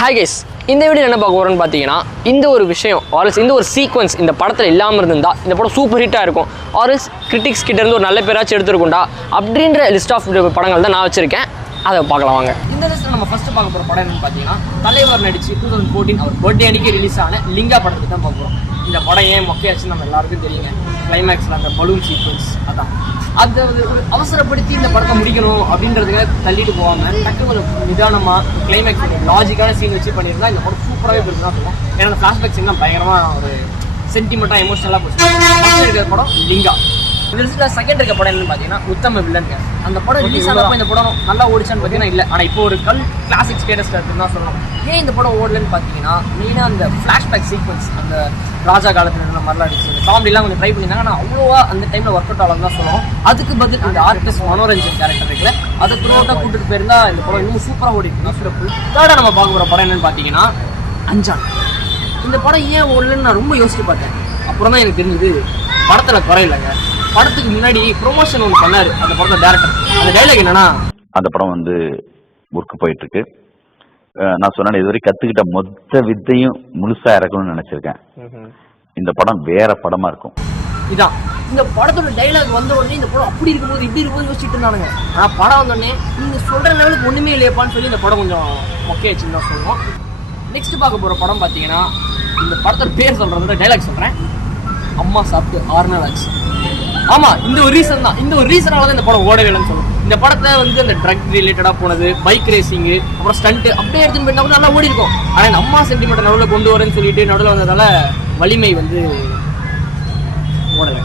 Hi guys, இந்த video என்ன பார்க்க போறோம்னு பார்த்தீங்கன்னா இந்த ஒரு விஷயம் ஆர்எல்ஸ் இந்த ஒரு சீக்வன்ஸ் இந்த படத்தில் இல்லாமல் இருந்தா இந்த படம் சூப்பர் ஹிட்டாக இருக்கும் ஆர்எல்ஸ் கிரிட்டிக்ஸ் கிட்ட இருந்து ஒரு நல்ல பேராச்சும் எடுத்துருக்கும்டா அப்படின்ற லிஸ்ட் ஆஃப் படங்கள் தான் நான் வச்சிருக்கேன். அதை பார்க்கலாம் வாங்க. இந்த லிஸ்ட்டில் நம்ம ஃபர்ஸ்ட் பார்க்க போகிற படம் என்னன்னு பார்த்தீங்கன்னா தலைவர் நடிச்சு 2014 அவர் பர்த்டே அன்னைக்கு ரிலீஸ் ஆன லிங்கா படத்துக்கு தான் பார்க்க போகிறோம். இந்த படம் ஏன் மொக்கையாச்சுன்னு நம்ம எல்லாருக்கும் தெரியுங்க. கிளைமேக்ஸில் அந்த பலூன் சீக்வன்ஸ் அதான் அதை ஒரு அவசரப்படுத்தி இந்த படத்தை முடிக்கணும் அப்படின்றதுக்காக தள்ளிட்டு போகாமல் டக்கு கொஞ்சம் நிதானமாக கிளைமேக்ஸ் லாஜிக்கான சீன் வச்சு பண்ணியிருந்தா இந்த படம் சூப்பராகவே போயிட்டு தான் சொல்லுவோம். ஏன்னா அந்த ஃப்ளாஷ்பேக் சீன் தான் பயங்கரமாக ஒரு சென்டிமெண்ட்டாக எமோஷனலாக போச்சு. இருக்கிற படம் லிங்கா. இந்த லிஸ்ட்டில் செகண்ட் இருக்க படம் என்னன்னு பார்த்தீங்கன்னா உத்தம வில்லனுங்க. அந்த படம் ரிலீஸ் ஆனப்போ இந்த படம் நல்லா ஓடிச்சான்னு பார்த்தீங்கன்னா இல்லை, ஆனால் இப்போ ஒரு கிளாசிக் ஸ்டேட்டஸில் இருக்குன்னு தான் சொல்லணும். ஏன் இந்த படம் ஓடலன்னு பார்த்தீங்கன்னா மெயினாக அந்த ஃப்ளாஷ்பேக் சீக்வன்ஸ் அந்த ராஜா காலத்தில் இருந்த மாதிரிலாம் அடிச்சு அந்த காமெடிலாம் கொஞ்சம் ட்ரை பண்ணியிருந்தாங்க. ஆனால் அவ்வளோவா அந்த டைமில் ஒர்க் அவுட் ஆகலாம் தான் சொல்லுவோம். அதுக்கு பதில் அந்த ஆர்டிஸ்ட் மனோரஞ்சன் கேரக்டர் இருக்குல்ல அதை த்ரோட்டாக கூட்டிட்டு போயிருந்தா இந்த படம் இன்னும் சூப்பராக ஓடி இருக்குன்னா சிறப்பு. தேர்டாக நம்ம பார்க்க போகிற படம் என்னன்னு பார்த்தீங்கன்னா அஞ்சான். இந்த படம் ஏன் ஓடலன்னு நான் ரொம்ப யோசிச்சு பார்த்தேன். அப்புறம் தான் எனக்கு தெரிஞ்சது படத்தில் குறையில்லைங்க. படத்துக்கு முன்னாடி ப்ரொமோஷன் ஒன்று பண்ணாரு அந்த படத்தோட டேரக்டர். அந்த டைலாக் என்னன்னா, அந்த படம் ஒர்க்கு போயிட்டு இருக்கு. நான் சொன்னேன் இதுவரை கத்துக்கிட்ட மொத்த வித்தையும் முழுசா இறக்கணும்னு நினைச்சிருக்கேன். இந்த படம் வேற படமா இருக்கும். இதான் இந்த படத்தோட டைலாக் வந்த உடனே இந்த படம் அப்படி இருக்கும்போது இப்படி இருக்கும்போது யோசிச்சுட்டு இருந்தானுங்க. ஆனால் படம் வந்தோடனே நீங்க சொல்ற லெவலுக்கு ஒண்ணுமே இல்லையப்பான்னு சொல்லி இந்த படம் கொஞ்சம் மொக்கையாச்சுன்னு தான் சொல்லுவோம். நெக்ஸ்ட் பார்க்க போற படம் பார்த்தீங்கன்னா இந்த படத்தோட பேர் சொல்றத டைலாக் சொல்றேன். அம்மா சாப்பிட்டு 6 நாள் ஆச்சு. ஆமா, இந்த ஒரு ரீசன் தான். இந்த ஒரு ரீசனால தான் இந்த படம் ஓடவே இல்லைன்னு சொல்லுவோம். இந்த படத்தை அந்த ட்ரக் ரிலேட்டடா போனது, பைக் ரேசிங்கு, அப்புறம் ஸ்டண்ட் அப்படியே எடுத்துன்னு போயிருந்தா நல்லா ஓடி இருக்கும். ஆனா இந்த அம்மா சென்டிமெண்ட் நடுவில் கொண்டு வரேன்னு சொல்லிட்டு நடுவில் வந்ததால வலிமை ஓடலை.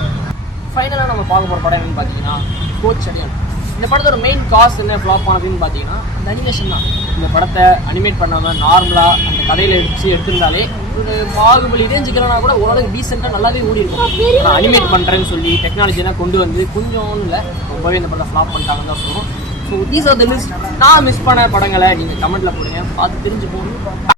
ஃபைனலாக நம்ம பார்க்க போகிற படம் என்னன்னு பார்த்தீங்கன்னா கோச் அடியான். இந்த படத்தோட மெயின் காஸ் என்ன ஃப்ளாப் ஆனதுன்னு பார்த்தீங்கன்னா இந்த அனிமேஷன் தான். இந்த படத்தை அனிமேட் பண்ணாமல் நார்மலாக அந்த கதையில் எடுத்திருந்தாலே ஒரு பாகுபலி ரேஞ்சுக்கிறனா கூட ஓரளவுக்கு டீசெண்டாக நல்லாவே ஓடி இருக்கும். நான் அனிமேட் பண்ணுறேன்னு சொல்லி டெக்னாலஜிலாம் கொண்டு வந்து கொஞ்சம் இல்லை ரொம்பவே இந்த படத்தை ஃப்ளாப் பண்ணிட்டாங்கன்னு தான் சொல்லுவோம். So these are the list. நான் மிஸ் பண்ண படங்களை நீங்கள் கமெண்ட்டில் போடுங்க, பார்த்து தெரிஞ்சுப்போம்.